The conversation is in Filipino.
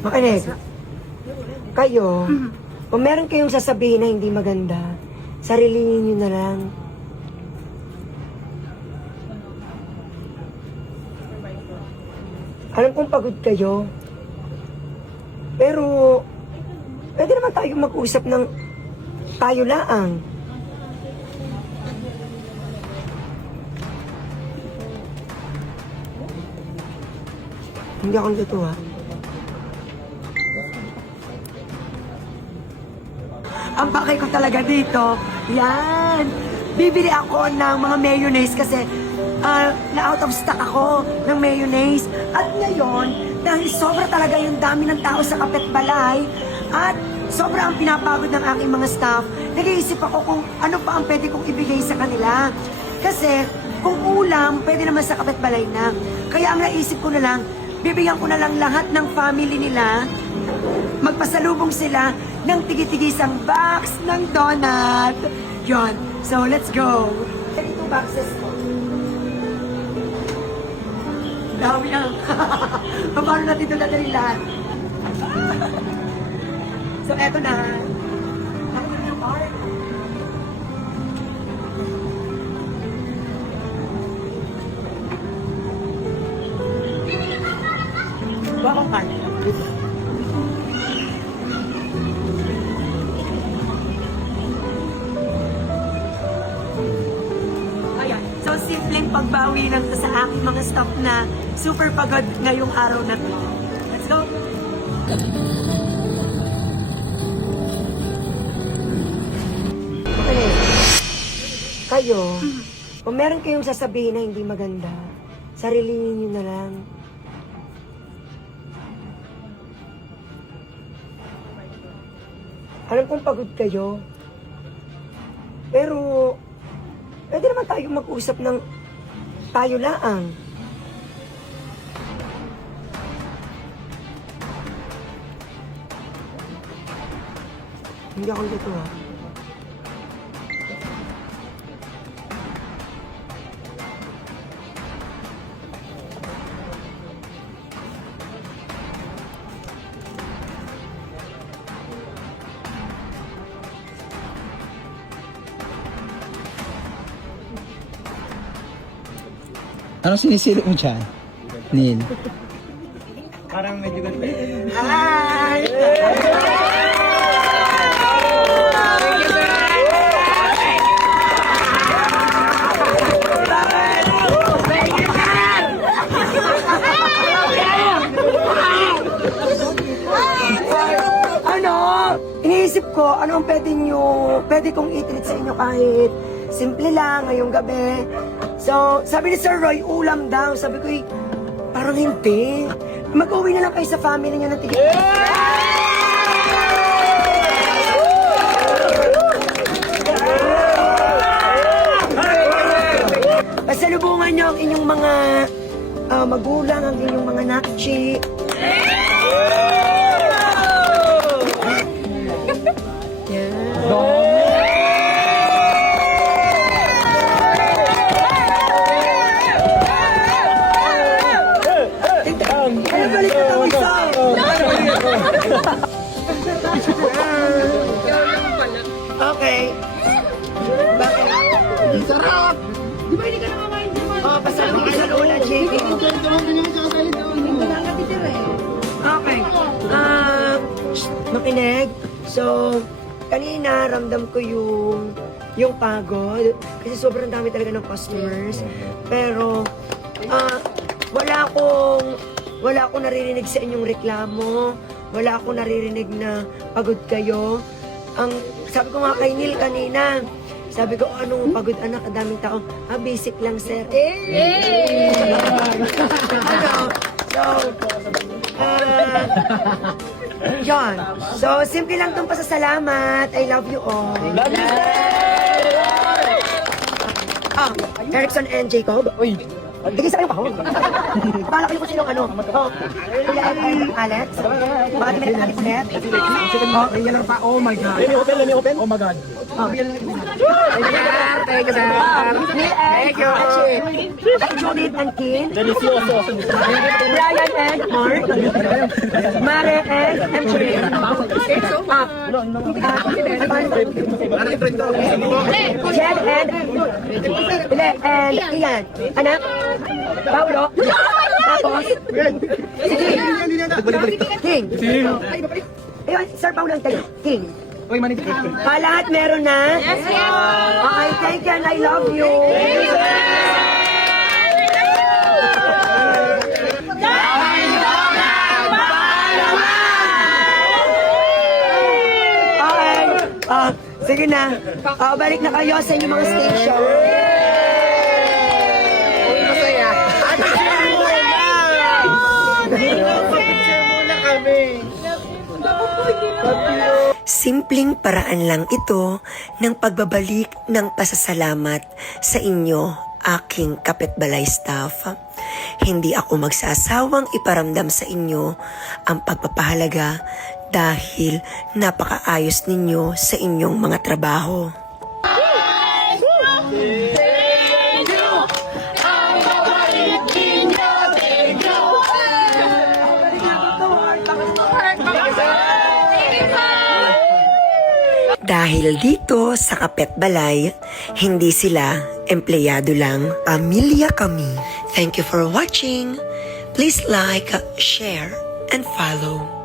Makinig. Kayo, kung meron kayong sasabihin na hindi maganda, sarilinin nyo na lang. Alam kong pagod kayo. Pero, pwede naman tayo mag-usap ng tayo laang. Hindi akong totoo. Ang pakay ko talaga dito, yan. Bibili ako ng mga mayonnaise kasi na out of stock ako ng mayonnaise. At ngayon, dahil sobra talaga yung dami ng tao sa Kapitbalay at sobra ang pinapagod ng aking mga staff, nag-iisip ako kung ano pa ang pwede kong ibigay sa kanila. Kasi kung ulam, pwede naman sa Kapitbalay na. Kaya ang naisip ko na lang, bibigyan ko na lang lahat ng family nila, magpasalubong sila ng tigi-tigisang box ng donut. Yon. So, let's go. 32 boxes ko. Dami na. Paano natin ito nadali lahat? So, eto na. Nakita na yung art. Bakong art? So, simpleng pagbawi lang to sa aking mga staff na super pagod ngayong araw na to. Let's go! Okay. Kayo, kung meron kayong sasabihin na hindi maganda, sarilinin nyo na lang. Alam kong pagod kayo. Pero, pwede naman tayo mag-usap ng tayo laang. Hindi ako totoo. Anong sinisilip mo dyan, Neil? Parang medyo ganito. Hi! Ano? Iniisip ko, ano ang pwede kong itilit sa inyo kahit simple lang ngayong gabi. So, sabi ni Sir Roy, ulam daw. Sabi ko, parang hindi. Mag-uwi na lang kayo sa family niyo ng tigil. Pasalubungan niyo ang inyong mga magulang, ang inyong mga nakchi. Okay. Bakit? Sarap! Di ba hindi ka nakakain naman? Oo, pasalubong ko sa Lola, JK. Okay. Makinig. So, kanina ramdam ko yung pagod. Kasi sobrang dami talaga ng customers. Pero, wala akong naririnig sa inyong reklamo. Wala akong naririnig na pagod kayo. Ang sabi ko nga kay Neil kanina, sabi ko, ano, pagod anak, daming tao. Basic lang, sir. Ano? So, yan. So, simple lang itong pasasalamat. I love you all. Love you, Erickson and Jacob. Uy! Bigay sa kayo kahon. Bala kayo kung sinong ano. Alex. Mga timinit natin ulit. Oh my God. Let me open? Oh my God. Thank you, sir. Thank you. Judith and Kin. Delicioso. Brian and Mark. Mare and Emily. Jed and Ian. Anak. Paulo. Tapos. King. Ayun, Sir Paulo ang tayo. King. Lahat meron na? Yes, okay, thank you and I love you. Okay, sige na. Balik na kayo sa inyong mga station. Simpleng paraan lang ito ng pagbabalik ng pasasalamat sa inyo, aking kapitbalay staff. Hindi ako magsasawang iparamdam sa inyo ang pagpapahalaga dahil napakaayos ninyo sa inyong mga trabaho. Dahil dito sa Kapet Balay, hindi sila empleyado lang, pamilya kami. Thank you for watching. Please like, share, and follow.